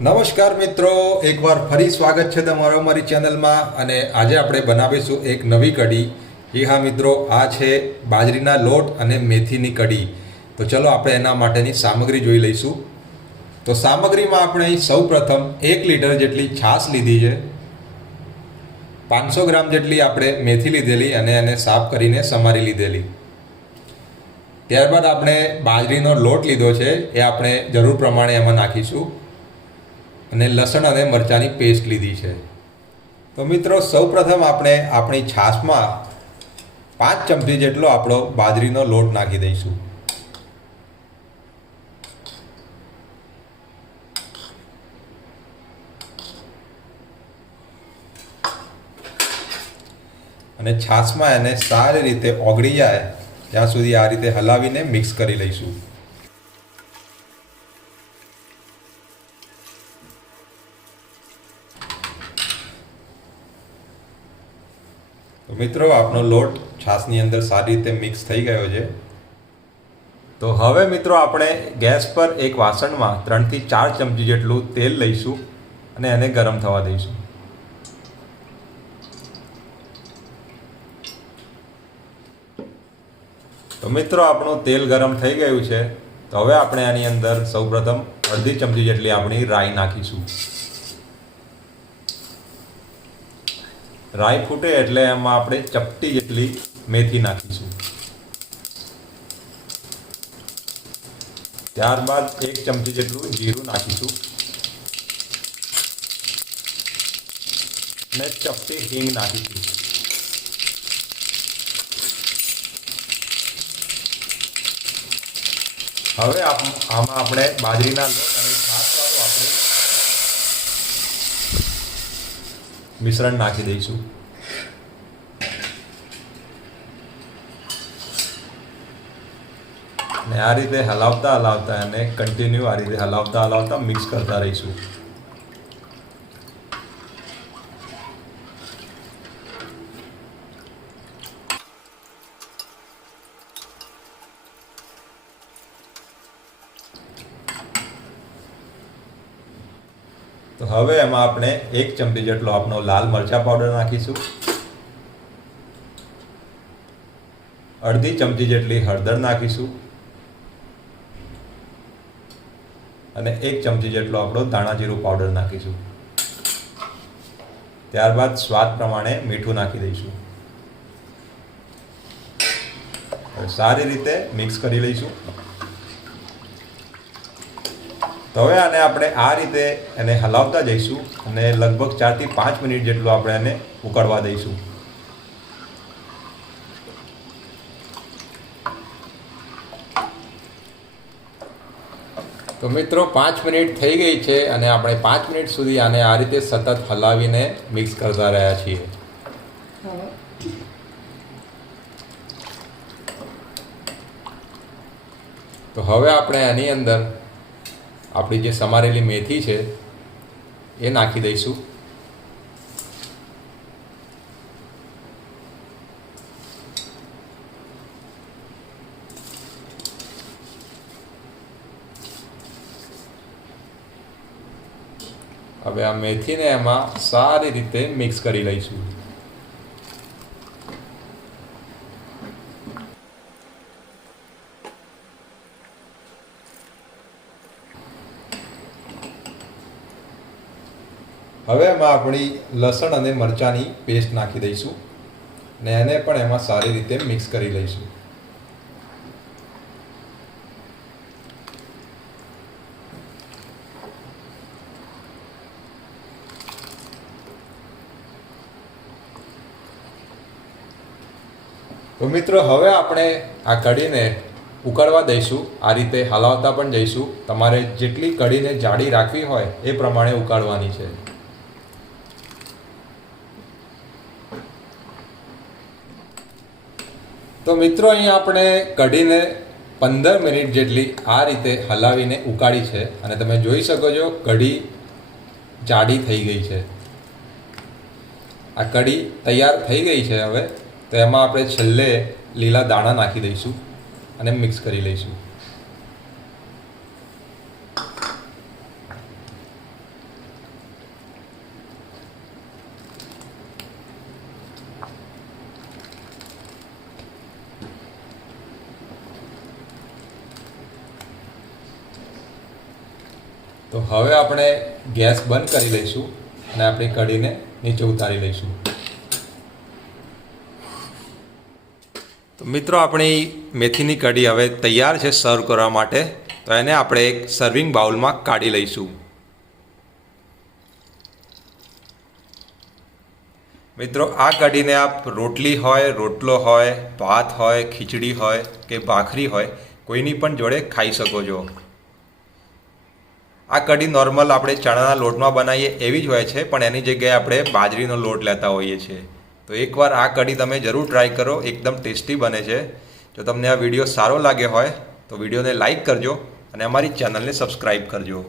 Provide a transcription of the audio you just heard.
નમસ્કાર મિત્રો, એકવાર ફરી સ્વાગત છે તમારો અમારી ચેનલમાં. અને આજે આપણે બનાવીશું એક નવી કઢી. જી હા મિત્રો, આ છે બાજરીના લોટ અને મેથીની કઢી. તો ચલો આપણે એના માટેની સામગ્રી જોઈ લઈશું. તો સામગ્રીમાં આપણે સૌપ્રથમ 1 લીટર જેટલી છાશ લીધી છે, 500 ગ્રામ જેટલી આપણે મેથી લીધેલી અને એને સાફ કરીને સમારી લીધેલી. ત્યારબાદ આપણે બાજરીનો લોટ લીધો છે, એ આપણે જરૂર પ્રમાણે એમાં નાખીશું. અને લસણ અને મરચાંની પેસ્ટ લીધી છે. તો મિત્રો સૌપ્રથમ આપણે આપણી છાશમાં 5 ચમચી જેટલો આપણો બાજરીનો લોટ નાખી દઈશું. અને છાશમાં એને સારી રીતે ઓગળી જાય ત્યાં સુધી આ રીતે હલાવીને મિક્સ કરી લઈશું. તો મિત્રો આપણો લોટ છાશની અંદર સારી રીતે મિક્સ થઈ ગયો છે. તો હવે મિત્રો આપણે ગેસ પર એક વાસણમાં 3 થી 4 ચમચી જેટલું તેલ લઈશું અને એને ગરમ થવા દઈશું. તો મિત્રો આપણું તેલ ગરમ થઈ ગયું છે. તો હવે આપણે આની અંદર સૌપ્રથમ અડધી ચમચી જેટલી આપણી રાઈ નાખીશું. રાઈ ફૂટે એટલે એમાં આપણે ચપટી જેટલી મેથી નાખીશું. ત્યારબાદ 1 ચમચી જેટલું જીરું નાખીશું અને ચપટી હિંગ નાખીશું. હવે આમાં આપણે બાજરીના લોટ અને છાશવાળું આપણે મિશ્રણ નાખી દઈશું. અને આ રીતે હલાવતા અને કન્ટિન્યુ આ રીતે હલાવતા મિક્સ કરતા રહીશું. તો હવે એમાં આપણે 1 ચમચી જેટલો આપણો લાલ મરચા પાવડર નાખીશું, અડધી ચમચી જેટલી હળદર નાખીશું અને 1 ચમચી જેટલો આપણો ધાણા જીરું પાવડર નાખીશું. ત્યારબાદ સ્વાદ પ્રમાણે મીઠું નાખી દઈશું. સારી રીતે મિક્સ કરી લઈશું. તો હવે આને આપણે આ રીતે એને હલાવતા જઈશું અને લગભગ 4 થી 5 મિનિટ જેટલું આપણે એને ઉકળવા દઈશું. તો મિત્રો 5 મિનિટ થઈ ગઈ છે અને આપણે 5 મિનિટ સુધી આને આ રીતે સતત હલાવીને મિક્સ કરતા રહ્યા છીએ. તો હવે આપણે આની અંદર આપણી જે સમારેલી મેથી છે એ નાખી દઈશું. હવે આ મેથીને એમાં સારી રીતે મિક્સ કરી લઈશું. હવે એમાં આપણી લસણ અને મરચાંની પેસ્ટ નાખી દઈશું અને એને પણ એમાં સારી રીતે મિક્સ કરી લઈશું. તો મિત્રો હવે આપણે આ કઢીને ઉકળવા દઈશું. આ રીતે હલાવતા પણ જઈશું. તમારે જેટલી કઢીને જાડી રાખવી હોય એ પ્રમાણે ઉકાળવાની છે. તો મિત્રો અહીંયા આપણે કઢીને 15 મિનિટ જેટલી આ રીતે હલાવીને ઉકાળી છે અને તમે જોઈ શકો છો કઢી જાડી થઈ ગઈ છે. આ કઢી તૈયાર થઈ ગઈ છે. હવે તો એમાં આપણે છેલ્લે લીલા દાણા નાખી દઈશું અને મિક્સ કરી લઈશું. તો હવે આપણે ગેસ બંધ કરી લઈશું અને આપણી કઢીને નીચે ઉતારી લઈશું. તો મિત્રો, આપણી મેથીની કઢી હવે તૈયાર છે સર્વ કરવા માટે. તો એને આપણે એક સર્વિંગ બાઉલમાં કાઢી લઈશું. મિત્રો, આ કઢીને આપ રોટલી હોય, રોટલો હોય, ભાત હોય, ખીચડી હોય કે ભાખરી હોય, કોઈની પણ જોડે ખાઈ શકો છો. આ કઢી નોર્મલ આપણે ચણાના લોટમાં બનાવીએ એવી જ હોય છે, પણ એની જગ્યાએ આપણે બાજરીનો લોટ લેતા હોઈએ છીએ. તો એકવાર આ કઢી તમે જરૂર ટ્રાય કરો, એકદમ ટેસ્ટી બને છે. જો તમને આ વિડીયો સારો લાગે હોય તો વિડીયોને લાઈક કરજો અને અમારી ચેનલને સબસ્ક્રાઈબ કરજો.